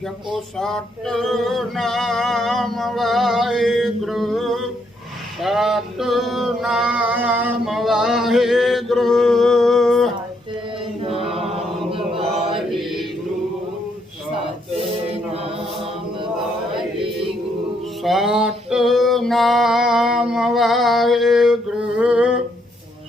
ਜਪੋ ਸਤ ਨਾਮ ਵਾਹਿਗੁਰੂ ਸਤ ਨਾਮ ਵਾਹਿਗੁਰੂ ਸਤਨਾਮ ਵਾਹਿਗੁਰੂ ਸਤ ਨਾਮ ਵਾਹਿਗੁਰੂ।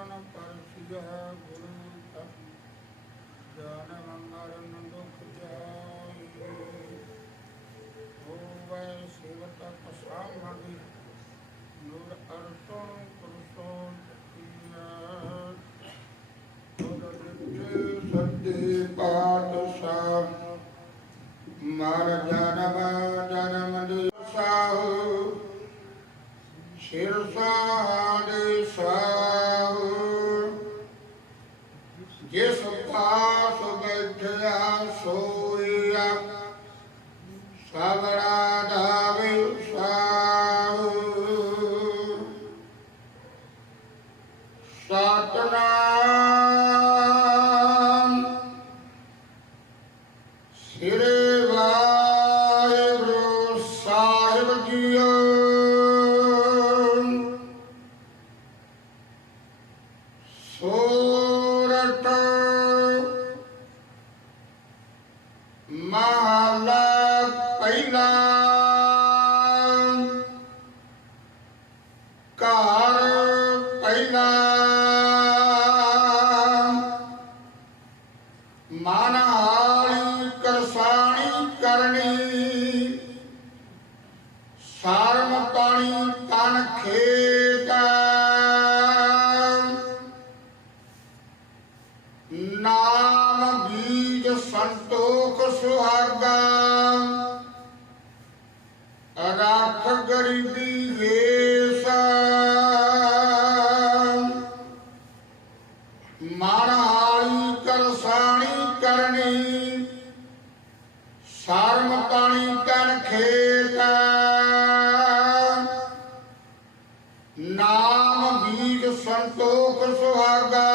ਦਰਸ਼ਨ ਪਰਸਿਆ ਗੁਰੂ ਤਪ। ਜਨ ਮਰਨ ਦੁਖ ਜਾਈ ਹੋਵੇ ਸਿਵਤ ਪਸਾਮਗੀ ਜਨਮ ਜਨਮ ਦੇ ਸਿਰ ਪਾਸ ਬੈਠਿਆ ਸੋਇਆ। ਸਗੜਾ ਦਾ ਸਾਹੂ। ਸਤਨਾਮ ਸਾਰਮ ਪਾਣੀ ਤਨ ਖੇਤ। ਨਾਮ ਬੀਜ ਸੰਤੋਖ ਸੁਹਾਗਾ। ਰੱਖ ਗਰੀਬੀ ਵੇਸ। ਮਨ ਹਾਲੀ ਕਰਸਾਣੀ ਸੰਤੋਖ ਸੁਹਾਗਾ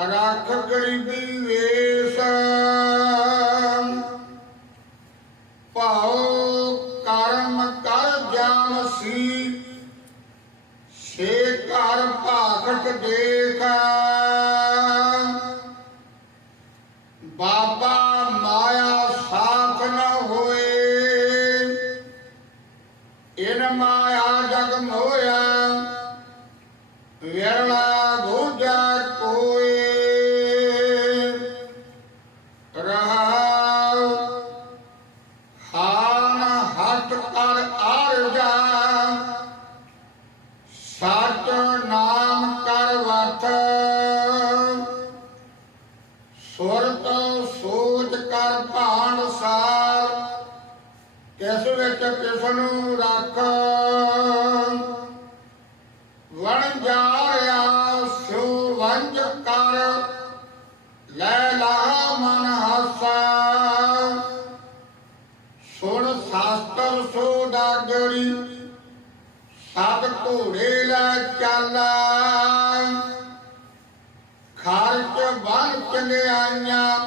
ਰੱਖ ਗਰੀਬੀ ਵੇਸ। ਭਾਉ ਕਰਮ ਕਰ ਜਾਮ ਸੀ ਸੇ ਘਰ ਭਾਖਟ ਦੇਖ। ਰਹਾਉ ਹਾਨ ਕਰ ਆਰਗਾ ਸਤ ਨਾਮ ਕਰ ਵਤ ਸੁਰਤ ਸੋਚ ਕਰ ਭਾਣ ਸਾਰ। ਕਿਸ ਵਿੱਚ ਕਿਸ ਨੂੰ ਰੱਖ। ਸਤ ਘੋੜੇ ਲੈ ਚਾਲਾ। ਖਰਚ ਬਨ ਚੰਗਿਆਈਆਂ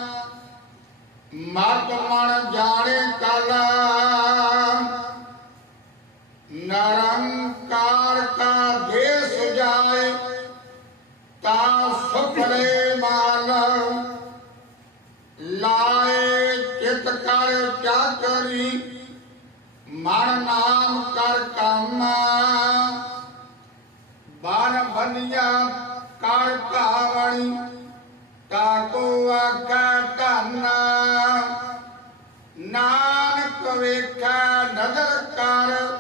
ਮਤ ਮਨ ਜਾਣੇ ਕਲ। ਨਰੰਕਾਰ ਕਾ ਦੇਸ ਜਾਏ, ਤਾ ਸੁਖਲੇ ਮਾਲ ਲਾਏ ਚਿਤ ਕਰ ਚਾਕਰੀ, ਮਨ ਨਾਮ ਕਰ ਕੰਮ ਬਨ ਬੰਨਿਆ ਕਰ ਕਾਵਣੀ ਤਾਕੋ ਆਕਾ ਧੰਨ। ਨਾਨਕ ਵੇਖੈ ਨਦਰ ਕਰ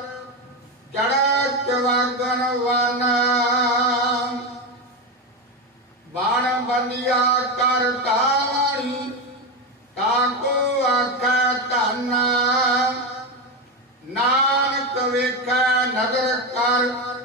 ਚੜਾ ਚਵਾਗਨ ਵਨ। ਬਾਣ ਬੰਨਿਆ ਕਰ ਕਾਵਣੀ ਤਾਕੋ ਆਕਾ ਧੰਨ। ਨਾਨਕ ਵੇਖੈ ਨਦਰ ਕਰ